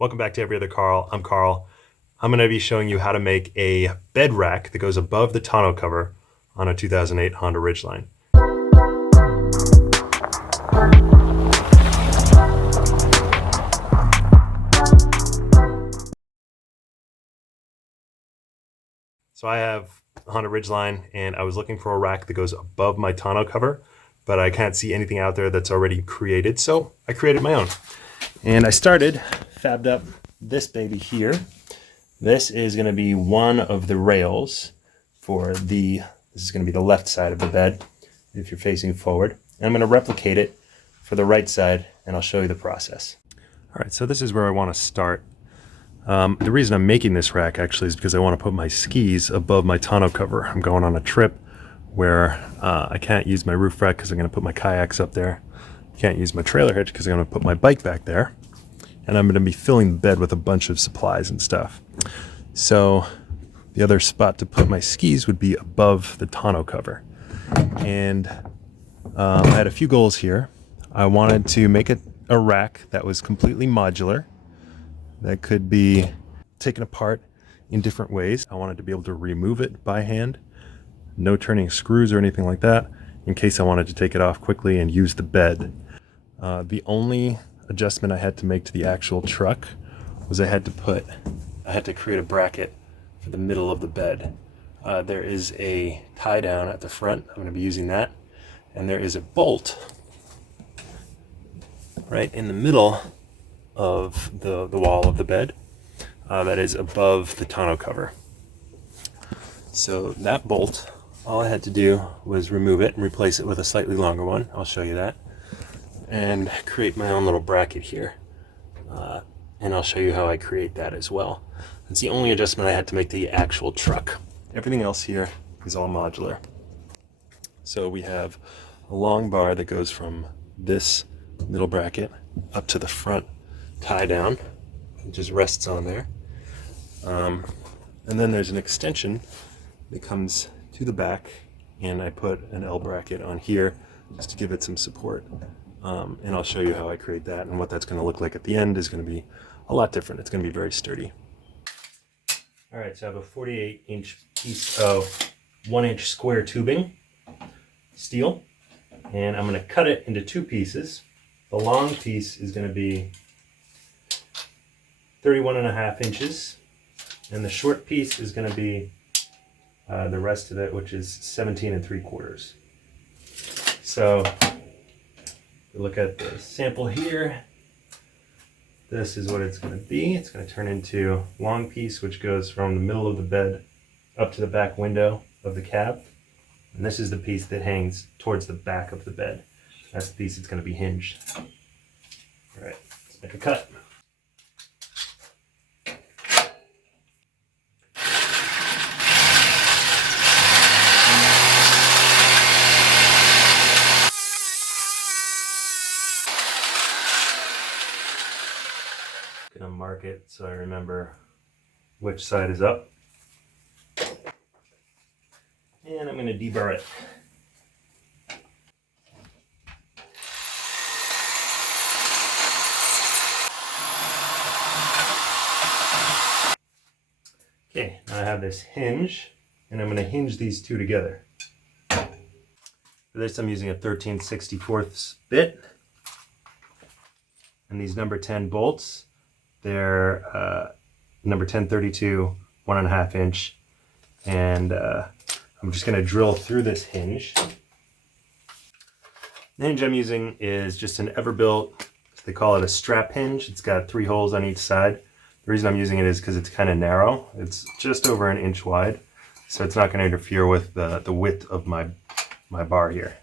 Welcome back to Every Other Carl. I'm Carl. I'm going to be showing you how to make a bed rack that goes above the tonneau cover on a 2008 Honda Ridgeline. So I have a Honda Ridgeline and I was looking for a rack that goes above my tonneau cover, but I can't see anything out there that's already created, so I created my own. And I fabbed up this baby here. This is going to be one of the rails for this is going to be the left side of the bed if you're facing forward. And I'm going to replicate it for the right side and I'll show you the process. All right, so this is where I want to start. The reason I'm making this rack actually is because I want to put my skis above my tonneau cover. I'm going on a trip where I can't use my roof rack because I'm going to put my kayaks up there. Can't use my trailer hitch because I'm going to put my bike back there. And I'm going to be filling the bed with a bunch of supplies and stuff. So the other spot to put my skis would be above the tonneau cover. And I had a few goals here. I wanted to make a rack that was completely modular, that could be taken apart in different ways. I wanted to be able to remove it by hand, no turning screws or anything like that, in case I wanted to take it off quickly and use the bed. The only adjustment I had to make to the actual truck was I had to create a bracket for the middle of the bed. There is a tie down at the front. I'm going to be using that. And there is a bolt right in the middle of the wall of the bed that is above the tonneau cover. So that bolt, all I had to do was remove it and replace it with a slightly longer one. I'll show you that. And create my own little bracket here. And I'll show you how I create that as well. That's the only adjustment I had to make to the actual truck. Everything else here is all modular. So we have a long bar that goes from this middle bracket up to the front tie down. It just rests on there. And then there's an extension that comes to the back, and I put an L bracket on here just to give it some support. And I'll show you how I create that, and what that's going to look like at the end is going to be a lot different. It's going to be very sturdy. All right, so I have a 48-inch piece of 1-inch square tubing, steel, and I'm going to cut it into two pieces. The long piece is going to be 31.5 inches, and the short piece is going to be the rest of it, which is 17 3/4. So look at the sample here. This is what it's going to be. It's going to turn into a long piece, which goes from the middle of the bed up to the back window of the cab. And this is the piece that hangs towards the back of the bed. That's the piece that's going to be hinged. All right, let's make a cut. Gonna mark it so I remember which side is up. And I'm gonna deburr it. Okay, now I have this hinge, and I'm gonna hinge these two together. For this I'm using a 13/64 bit. And these number 10 bolts, they're number 1032, 1.5 inch, and I'm just going to drill through this hinge. The hinge I'm using is just an Everbuilt, they call it a strap hinge. It's got 3 holes on each side. The reason I'm using it is because it's kind of narrow. It's just over 1 inch wide, so it's not going to interfere with the width of my bar here.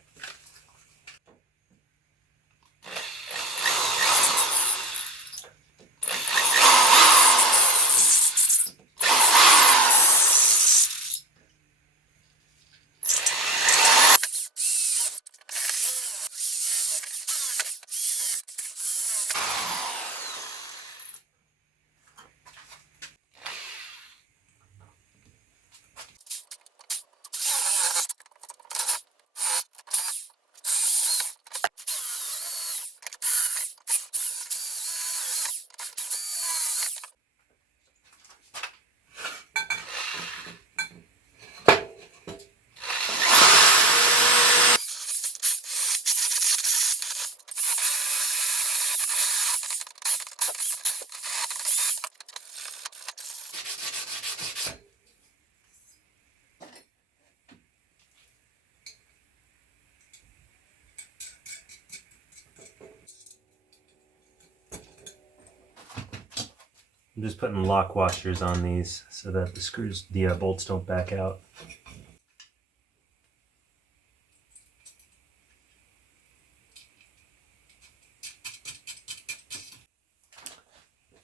I'm just putting lock washers on these so that the bolts don't back out.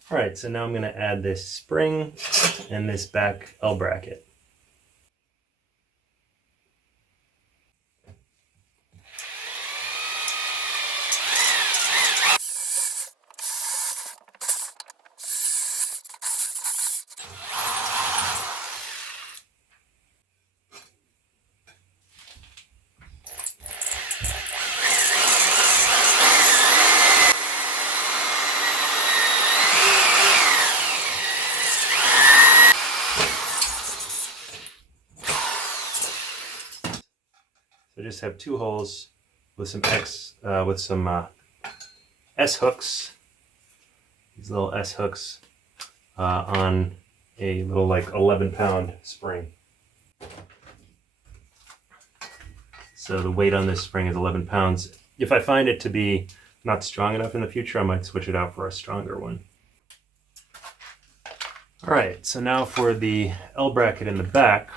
All right, so now I'm going to add this spring and this back L bracket. So I just have two holes with some S hooks. These little S hooks on a little like 11-pound spring. So the weight on this spring is 11 pounds. If I find it to be not strong enough in the future, I might switch it out for a stronger one. All right, so now for the L bracket in the back,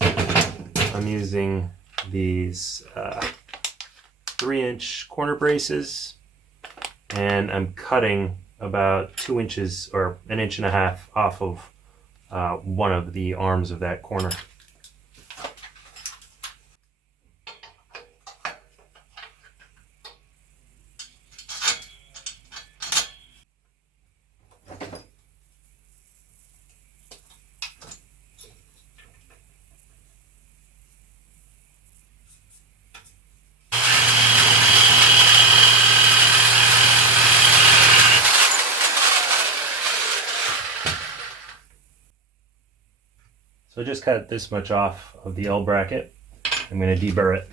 I'm using these 3-inch corner braces, and I'm cutting about 2 inches or 1.5 inches off of one of the arms of that corner. So I just cut this much off of the L bracket. I'm going to deburr it.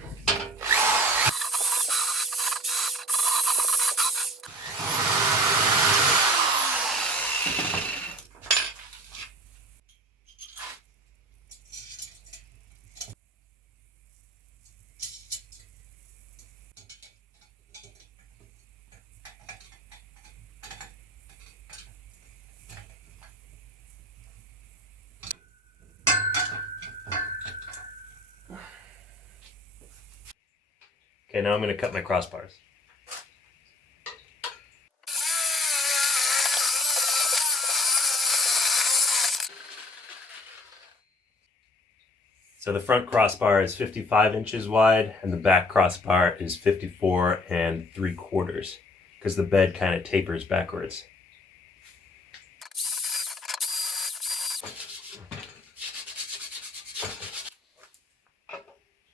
Okay, now I'm going to cut my crossbars. So the front crossbar is 55 inches wide and the back crossbar is 54 3/4 because the bed kind of tapers backwards.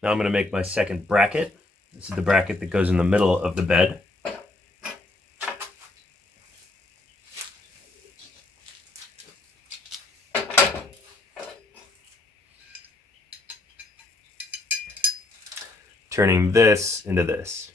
Now I'm going to make my second bracket. This is the bracket that goes in the middle of the bed. Turning this into this.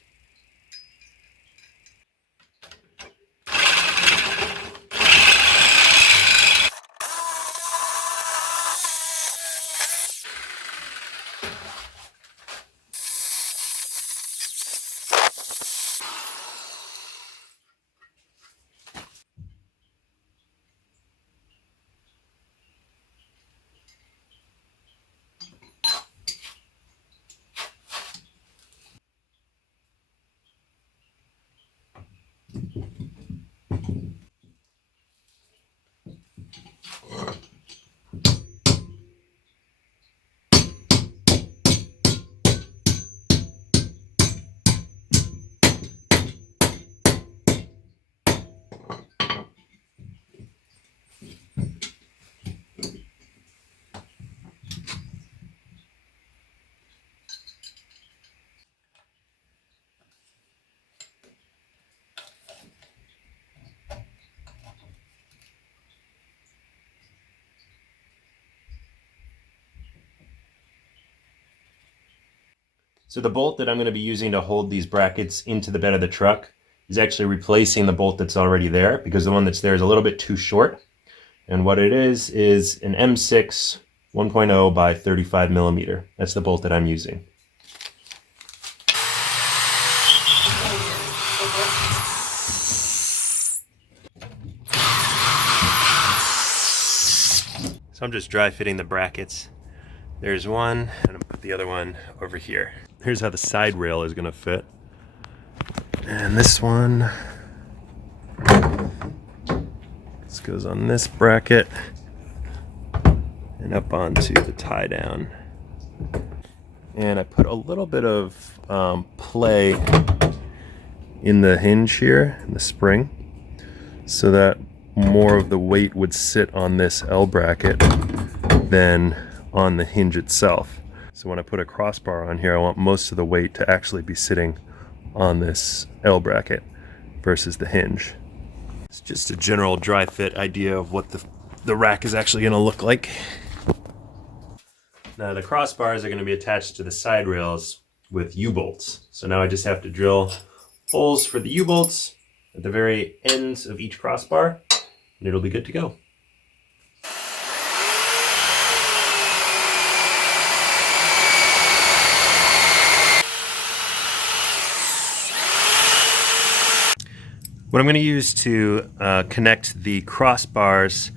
So the bolt that I'm going to be using to hold these brackets into the bed of the truck is actually replacing the bolt that's already there because the one that's there is a little bit too short. And what it is an M6 1.0 by 35 millimeter. That's the bolt that I'm using. So I'm just dry fitting the brackets. There's one, and I'm gonna put the other one over here. Here's how the side rail is gonna fit. And this one, this goes on this bracket and up onto the tie down. And I put a little bit of play in the hinge here, in the spring, so that more of the weight would sit on this L bracket than on the hinge itself. So when I put a crossbar on here, I want most of the weight to actually be sitting on this L bracket versus the hinge. It's just a general dry fit idea of what the rack is actually going to look like. Now the crossbars are going to be attached to the side rails with U-bolts. So now I just have to drill holes for the U-bolts at the very ends of each crossbar, and it'll be good to go. What I'm going to use to connect the crossbars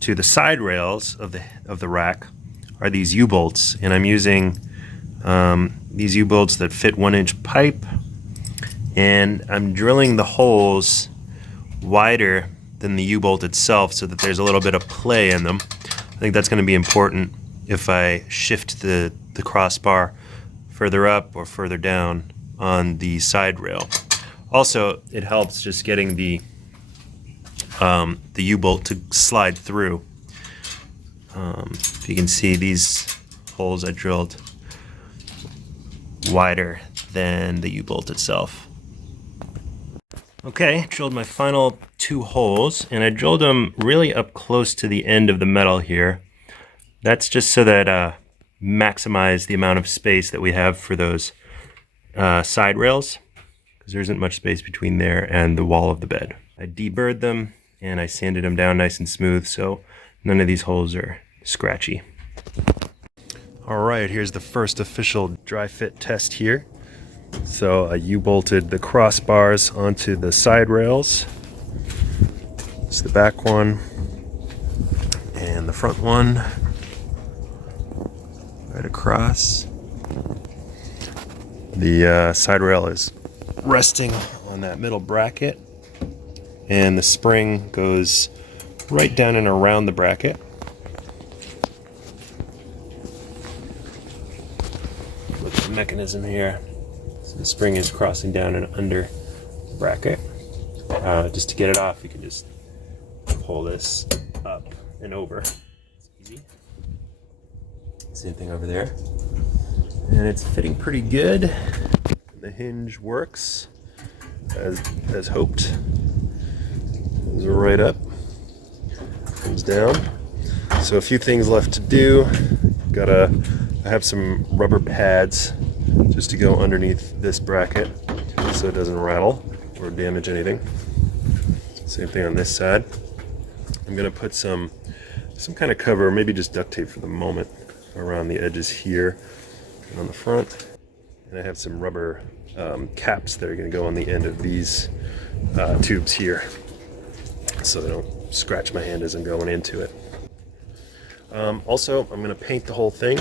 to the side rails of the rack are these U-bolts, and I'm using these U-bolts that fit 1-inch pipe, and I'm drilling the holes wider than the U-bolt itself so that there's a little bit of play in them. I think that's going to be important if I shift the crossbar further up or further down on the side rail. Also, it helps just getting the U-bolt to slide through. If you can see, these holes I drilled wider than the U-bolt itself. Okay, drilled my final 2 holes, and I drilled them really up close to the end of the metal here. That's just so that maximize the amount of space that we have for those side rails, because there isn't much space between there and the wall of the bed. I deburred them and I sanded them down nice and smooth so none of these holes are scratchy. All right, here's the first official dry fit test here. So I U-bolted the crossbars onto the side rails. It's the back one and the front one right across. The side rail is resting on that middle bracket, and the spring goes right down and around the bracket. Look at the mechanism here. So the spring is crossing down and under the bracket. Just to get it off, you can just pull this up and over. It's easy. Same thing over there. And it's fitting pretty good. The hinge works as hoped. Goes right up, comes down. So a few things left to do. I have some rubber pads just to go underneath this bracket so it doesn't rattle or damage anything. Same thing on this side. I'm gonna put some kind of cover, maybe just duct tape for the moment, around the edges here and on the front. And I have some rubber caps that are going to go on the end of these tubes here so they don't scratch my hand as I'm going into it. Also, I'm going to paint the whole thing.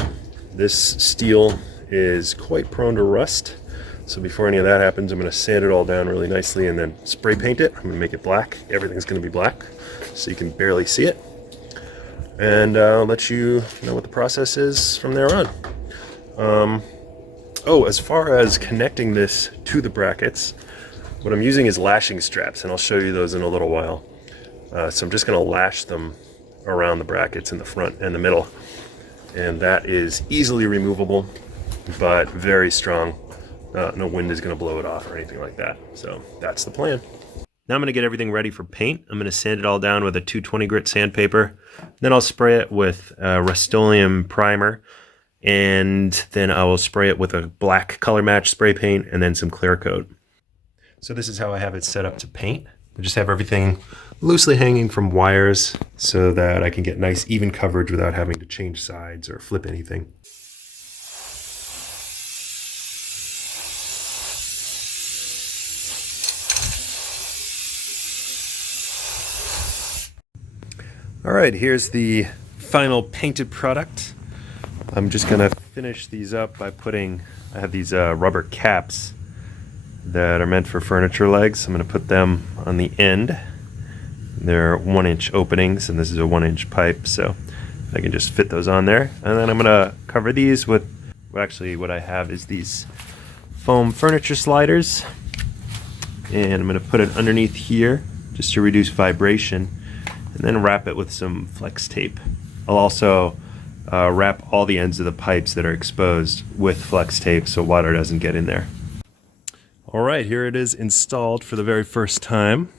This steel is quite prone to rust, so before any of that happens, I'm going to sand it all down really nicely and then spray paint it. I'm going to make it black. Everything's going to be black so you can barely see it, and I'll let you know what the process is from there on. As far as connecting this to the brackets, what I'm using is lashing straps, and I'll show you those in a little while. So I'm just going to lash them around the brackets in the front and the middle, and that is easily removable, but very strong. No wind is going to blow it off or anything like that. So that's the plan. Now I'm going to get everything ready for paint. I'm going to sand it all down with a 220 grit sandpaper. Then I'll spray it with Rust-Oleum primer. And then I will spray it with a black color match spray paint and then some clear coat. So this is how I have it set up to paint. I just have everything loosely hanging from wires so that I can get nice even coverage without having to change sides or flip anything. All right, here's the final painted product. I'm just gonna finish these up by putting, I have these rubber caps that are meant for furniture legs. I'm gonna put them on the end. They're 1-inch openings, and this is a 1-inch pipe, so I can just fit those on there. And then I'm gonna cover these with, well, actually what I have is these foam furniture sliders, and I'm gonna put it underneath here just to reduce vibration, and then wrap it with some flex tape. I'll also wrap all the ends of the pipes that are exposed with flex tape so water doesn't get in there. All right, here it is installed for the very first time.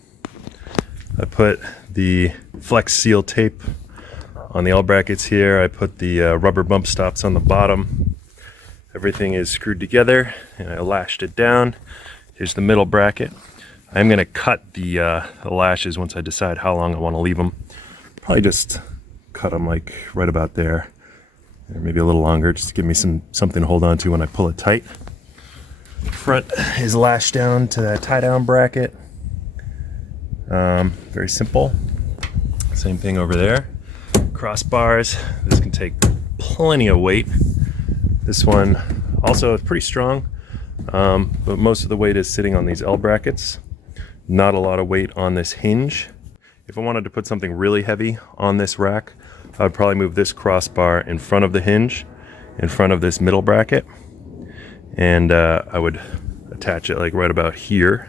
I put the flex seal tape on the L brackets here. I put the rubber bump stops on the bottom. Everything is screwed together, and I lashed it down. Here's the middle bracket. I'm gonna cut the lashes once I decide how long I want to leave them. Probably just cut them like right about there, or maybe a little longer, just to give me something to hold on to when I pull it tight. Front is lashed down to that tie-down bracket. Very simple. Same thing over there. Crossbars. This can take plenty of weight. This one also is pretty strong, but most of the weight is sitting on these L brackets. Not a lot of weight on this hinge. If I wanted to put something really heavy on this rack, I would probably move this crossbar in front of the hinge, in front of this middle bracket, and I would attach it like right about here.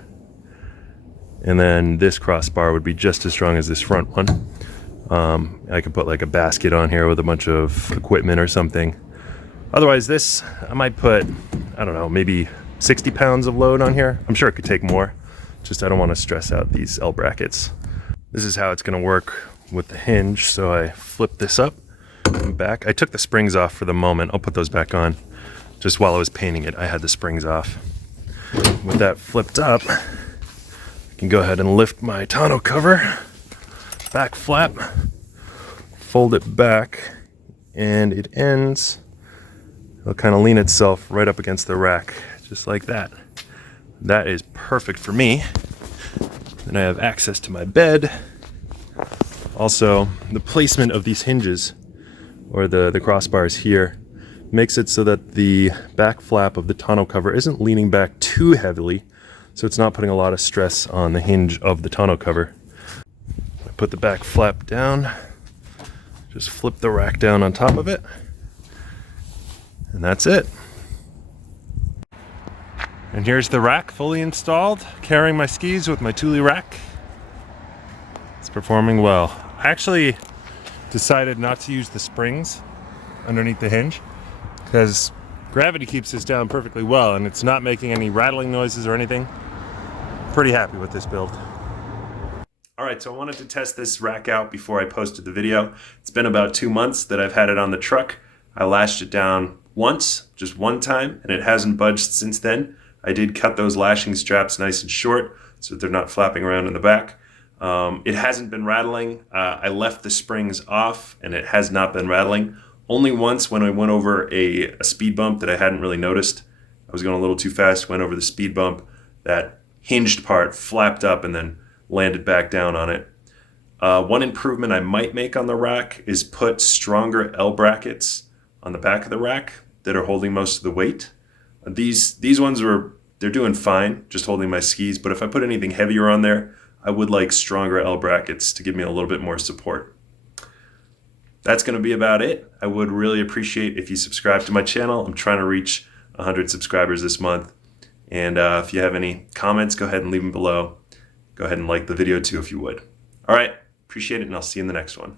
And then this crossbar would be just as strong as this front one. I could put like a basket on here with a bunch of equipment or something. Otherwise this, I might put, I don't know, maybe 60 pounds of load on here. I'm sure it could take more. Just I don't want to stress out these L brackets. This is how it's going to work with the hinge. So I flip this up and back. I took the springs off for the moment. I'll put those back on. Just while I was painting it, I had the springs off. With that flipped up, I can go ahead and lift my tonneau cover, back flap, fold it back, and it ends. It'll kind of lean itself right up against the rack, just like that. That is perfect for me. Then I have access to my bed. Also, the placement of these hinges, or the crossbars here, makes it so that the back flap of the tonneau cover isn't leaning back too heavily, so it's not putting a lot of stress on the hinge of the tonneau cover. I put the back flap down, just flip the rack down on top of it, and that's it. And here's the rack fully installed, carrying my skis with my Thule rack. It's performing well. I actually decided not to use the springs underneath the hinge because gravity keeps this down perfectly well and it's not making any rattling noises or anything. Pretty happy with this build. All right, so I wanted to test this rack out before I posted the video. It's been about 2 months that I've had it on the truck. I lashed it down once, just one time, and it hasn't budged since then. I did cut those lashing straps nice and short so that they're not flapping around in the back. It hasn't been rattling. I left the springs off and it has not been rattling. Only once when I went over a speed bump that I hadn't really noticed. I was going a little too fast, went over the speed bump. That hinged part flapped up and then landed back down on it. One improvement I might make on the rack is put stronger L brackets on the back of the rack that are holding most of the weight. These ones they're doing fine, just holding my skis, but if I put anything heavier on there, I would like stronger L brackets to give me a little bit more support. That's going to be about it. I would really appreciate if you subscribe to my channel. I'm trying to reach 100 subscribers this month. And if you have any comments, go ahead and leave them below. Go ahead and like the video too if you would. All right, appreciate it, and I'll see you in the next one.